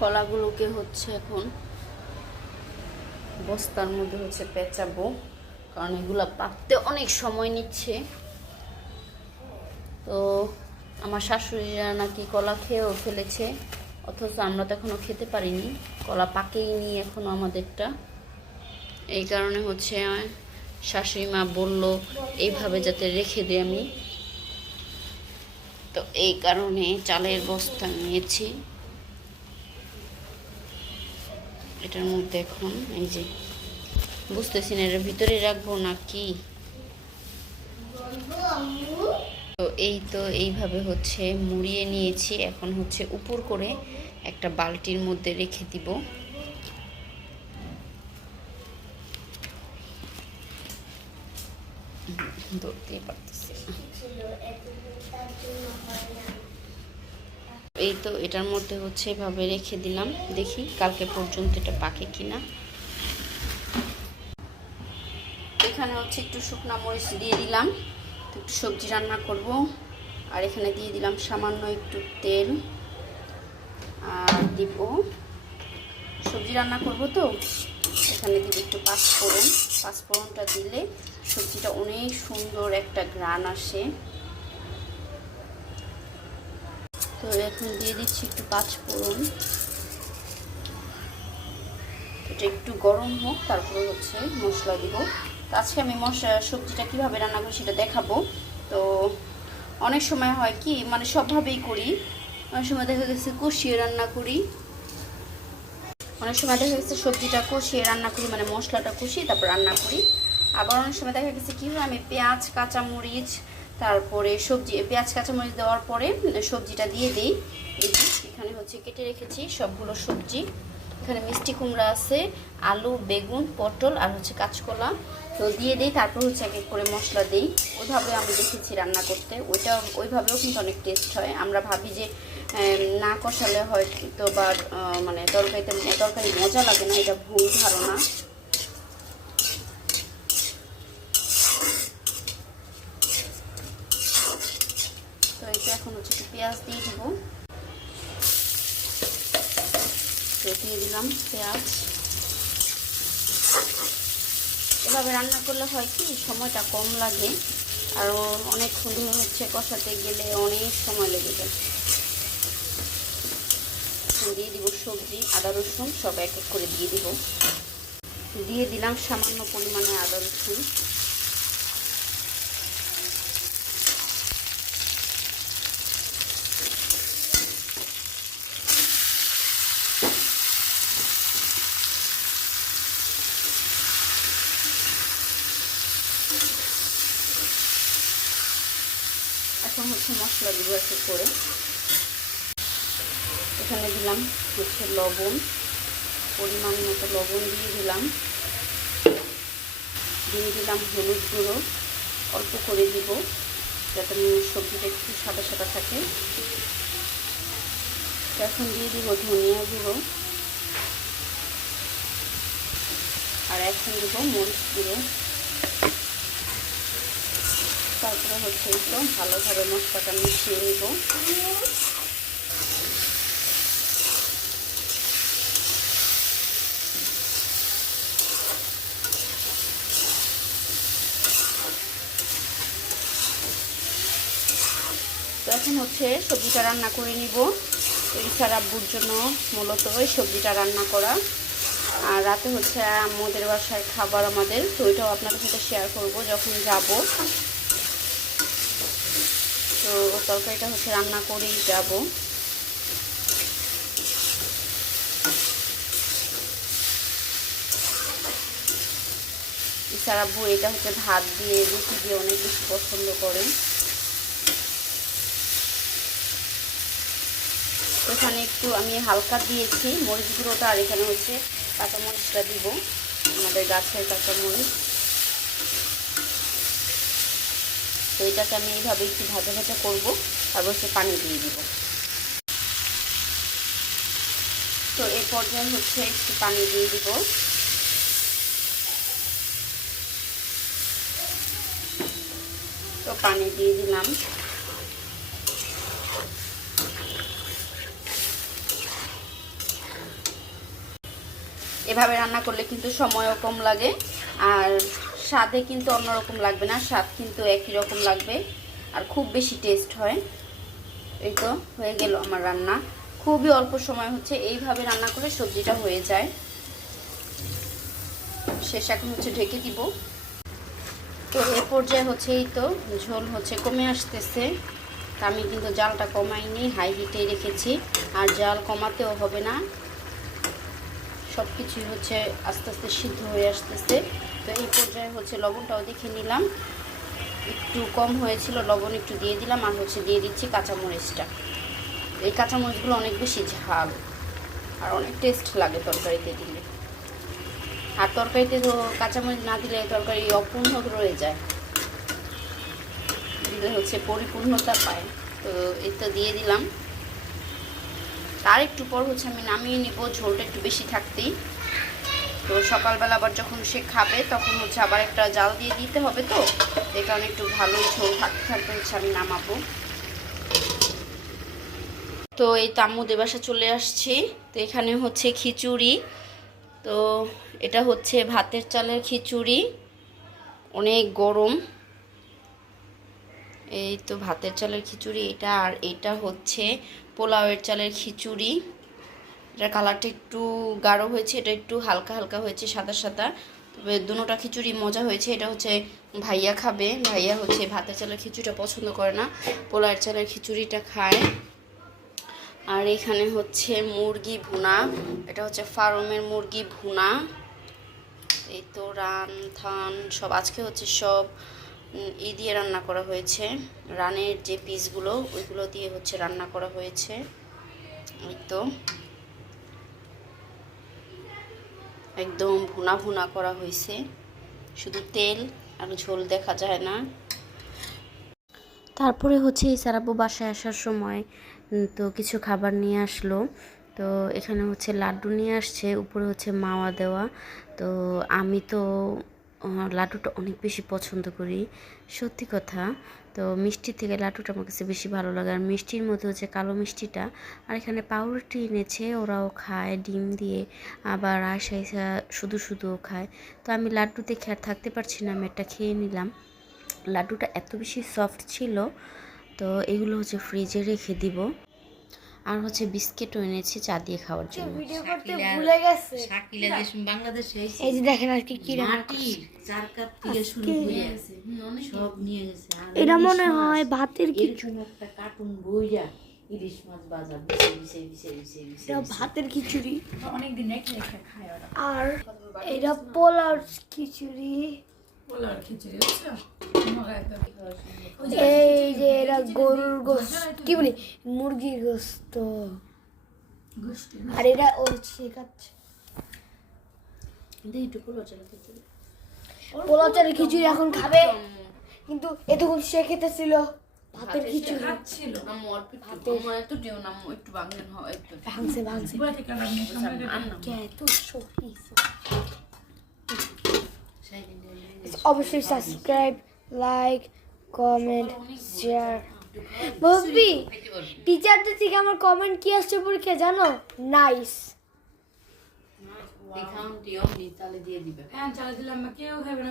কলাগুলোকে হচ্ছে এখন বস্তার মধ্যে হচ্ছে পেঁচাবো, কারণ এগুলা পাকতে অনেক সময় নিচ্ছে। তো আমার শাশুড়িরা নাকি কলা খেয়েও ফেলেছে, অথচ আমরা তো এখনও খেতে পারিনি। কলা পাকেইনি এখনও আমাদেরটা। এই কারণে হচ্ছে শাশুড়ি মা বলল, এইভাবে যাতে রেখে দিই আমি। তো এই কারণে চালের বস্তা নিয়েছি। এটার মধ্যে এখন, এই যে, বুঝতেছি না, এর ভিতরে রাখব না কি তো এই তো এইভাবে হচ্ছে মুড়িয়ে নিয়েছি, এখন হচ্ছে উপর করে একটা বালতির মধ্যে রেখে দিব ধরতেই পারতেছি। এই তো এটার মধ্যে হচ্ছে এভাবে রেখে দিলাম। দেখি কালকে পর্যন্ত এটা পাকে কিনা। এখানে হচ্ছে একটু শুকনো মরিচ দিয়ে দিলাম। একটু সবজি রান্না করব। আর এখানে দিয়ে দিলাম সামান্য একটু তেল। আর দিব সবজি রান্না করব তো। এখানে দিব একটু পাঁচফোড়ন। পাঁচফোড়নটা দিলে সবজিটা অনেক সুন্দর একটা ঘ্রাণ আসে। তো এখন দিয়ে দিচ্ছি একটু পাঁচফোড়ন এটা একটু গরম হোক, তারপরে হচ্ছে মশলা দিব। আজকে আমি মশলা, সবজিটা কীভাবে রান্না করি সেটা দেখাবো। তো অনেক সময় হয় কি মানে সবভাবেই করি। অনেক সময় দেখা গেছে কষিয়ে রান্না করি। অনেক সময় দেখা গেছে সবজিটা কষিয়ে রান্না করি মানে মশলাটা কষিয়ে তারপর রান্না করি। আবার অনেক সময় দেখা গেছে কী হয়, আমি পেঁয়াজ, কাঁচামরিচ তারপরে সবজি, পেঁয়াজ, কাঁচামরিচ দেওয়ার পরে সবজিটা দিয়ে দিই। এখানে হচ্ছে কেটে রেখেছি সবগুলো সবজি। এখানে মিষ্টি কুমড়া আছে, আলু, বেগুন, পটল আর হচ্ছে কাঁচকলা। তো দিয়ে দিই, তারপর হচ্ছে এক এক করে মশলা দিই। ওইভাবে আমি দেখেছি রান্না করতে। ওইটা, ওইভাবেও কিন্তু অনেক টেস্ট হয়। আমরা ভাবি যে না কষালে হয়তো বা মানে তরকারিতে, তরকারি মজা লাগে না, এটা ভুল ধারণা তো এটা এখন হচ্ছে একটু পেঁয়াজ দিয়ে দিব দিয়ে দিলাম পেঁয়াজ। এভাবে রান্না করলে হয় কি, সময়টা কম লাগে আরও অনেকক্ষণ ধরে হচ্ছে, কষাতে গেলে অনেক সময় লেগে যায়। দিয়ে দিব সবজি, আদা, রসুন, সব এক এক করে দিয়ে দিব। দিয়ে দিলাম সামান্য পরিমাণে আদা, রসুন। এখন হচ্ছে মশলা দিব একটু করে। এখানে দিলাম হচ্ছে লবণ, পরিমাণ মতো লবণ দিয়ে দিলাম। দিয়ে দিলাম হলুদ গুঁড়ো, অল্প করে দিব যাতে সবজিটা একটু সাদা সাদা থাকে। এখন দিয়ে দিব ধনিয়া গুঁড়ো। আর এখন দিব মরিচ গুঁড়ো। তারপরে হচ্ছে এই তো ভালোভাবে মশলাটা মিশিয়ে নিব। এখন হচ্ছে সবজিটা রান্না করে নিব। ইসার আব্বুর জন্য মূলত ওই সবজিটা রান্না করা। আর রাতে হচ্ছে আমাদের বাসায় খাবার আমাদের, তো ওইটাও আপনাদের সাথে শেয়ার করব যখন যাব। তো তরকারিটা হচ্ছে রান্না করেই যাব। ইসারাব্বু এটা হচ্ছে ভাত দিয়ে, রুটি দিয়ে অনেক বেশি পছন্দ করে। এখানে একটু আমি হালকা দিয়েছি মরিচ গুঁড়োটা, আর এখানে হচ্ছে কাঁচামরিচটা দিব, আমাদের গাছের কাঁচামরিচ। তো এটাকে আমি এইভাবে একটু ভাজা ভাজা করব, তারপর হচ্ছে পানি দিয়ে দিব। তো এই পর্যায়ে হচ্ছে একটু পানি দিয়ে দিব। তো পানি দিয়ে দিলাম। এভাবে রান্না করলে কিন্তু সময়ও কম লাগে, আর স্বাদে কিন্তু অন্যরকম লাগবে না, স্বাদ কিন্তু একই রকম লাগবে। আর খুব বেশি টেস্ট হয়। এই তো, হয়ে গেল আমার রান্না। খুবই অল্প সময় হচ্ছে, এইভাবে রান্না করে সবজিটা হয়ে যায়। শেষ এখন হচ্ছে ঢেকে দিব। তো এ পর্যায়ে হচ্ছে এই তো, ঝোল হচ্ছে কমে আসতেছে। তা আমি কিন্তু জালটা কমাইনি হাই হিটে রেখেছি। আর জাল কমাতেও হবে না। সব কিছুই হচ্ছে আস্তে আস্তে সিদ্ধ হয়ে আসতেছে। তো এই পর্যায়ে হচ্ছে লবণটাও দেখে নিলাম। একটু কম হয়েছিল, লবণ একটু দিয়ে দিলাম, আর হচ্ছে দিয়ে দিচ্ছি কাঁচামরিচটা। এই কাঁচামরিচগুলো অনেক বেশি ঝাল আর অনেক টেস্ট লাগে তরকারিতে দিলে। আর তরকারিতে তো কাঁচামরিচ না দিলে তরকারি অপূর্ণ রয়ে যায়। দিলে হচ্ছে পরিপূর্ণতা পায়। তো এই তো দিয়ে দিলাম। তার একটু পর হচ্ছে আমি নামিয়ে নিব, ঝোলটা একটু বেশি থাকতেই। তো সকালবেলা আবার যখন সে খাবে, তখন হচ্ছে আবার একটা জাল দিয়ে দিতে হবে তো। এই কারণে একটু ভালোই ঝোল থাকতে থাকতে হচ্ছে আমি নামাবো। তো এই তাম্মুদের দেবাসা চলে আসছি। তো এখানে হচ্ছে খিচুড়ি। তো এটা হচ্ছে ভাতের চালের খিচুড়ি। অনেক গরম। এই তো ভাতের চালের খিচুড়ি, এটা আর এটা হচ্ছে পোলাওয়ের চালের খিচুড়ি। এটার কালারটা একটু গাঢ় হয়েছে, এটা একটু হালকা হালকা হয়েছে, সাদা সাদা। তবে দুটোটা খিচুড়ি মজা হয়েছে, এটা হচ্ছে ভাইয়া খাবে। ভাইয়া হচ্ছে ভাতের চালের খিচুড়িটা পছন্দ করে না, পোলাওয়ের চালের খিচুড়িটা খায়। আর এখানে হচ্ছে মুরগি ভুনা, এটা হচ্ছে ফার্মের মুরগি ভুনা। এই তো রান, থান, সব আজকে হচ্ছে সব ই দিয়ে রান্না করা হয়েছে। রানের যে পিসগুলো ওইগুলো দিয়ে হচ্ছে রান্না করা হয়েছে। এই তো। একদম ভুনা ভুনা করা হয়েছে। শুধু তেল আর ঝোল দেখা যায় না। তারপরে হচ্ছে এই সারাপু বাসায় আসার সময় তো কিছু খাবার নিয়ে আসলো। তো এখানে হচ্ছে লাড্ডু নিয়ে আসছে, উপরে হচ্ছে মাওয়া দেওয়া। তো আমি তো লাড্ডুটা অনেক বেশি পছন্দ করি। সত্যি কথা তো মিষ্টির থেকে লাড্ডুটা আমার কাছে বেশি ভালো লাগে। আর মিষ্টির মধ্যে হচ্ছে কালো মিষ্টিটা, আর এখানে পাউরুটি এনেছে, ওরাও খায়, ডিম দিয়ে, আবার আয়সা আয়সা শুধু শুধুও খায়। তো আমি লাড্ডু দেখে আর থাকতে পারছি না, আমি একটা খেয়ে নিলাম। লাড্ডুটা এত বেশি সফট ছিল, তো এগুলো হচ্ছে ফ্রিজে রেখে দিব। আর হচ্ছে বিস্কিটও এনেছি চা দিয়ে খাওয়ার জন্য। ভিডিও করতে ভুলে গেছে। শাকিলা দেশ বাংলাদেশে এসে এই যে দেখেন আজকে কি রান্না মাটির চার কাপ থেকে শুরু করে সব নিয়ে গেছে। এটা মনে হয় ভাতের কি এরকম একটা কার্টুন বইরা ইলিশ মাছ বাজা বিছে বিছে বিছে বিছে এটা ভাতের খিচুড়ি। অনেকদিন রেখে রেখে খায় আর এটা পোলাও খিচুড়ি। এই যে এটা গরুর গোস্ত। কি বলি? মুরগির গোস্ত। আর এটা ও শেখাচ্ছে চালের খিচুড়ি। এখন খাবে। কিন্তু এতক্ষণ সে খেতেছিল। ভাতের খিচুড়ি। ছিল আম্মু অল্প একটু আমার এত দিও না একটু বাঙালি হও একটু। ভাঙছে ভাঙছে। আন্না কে এত সহি অবশ্যই সাবস্ক্রাইব লাইক কমেন্ট শেয়ার বলবি টিচারদের থেকে আমার কমেন্ট কি আসছে পরীক্ষা জানো? নাইস তাহলে দিয়ে দিবে। হ্যাঁ চালা দিলাম কেউ খাবে না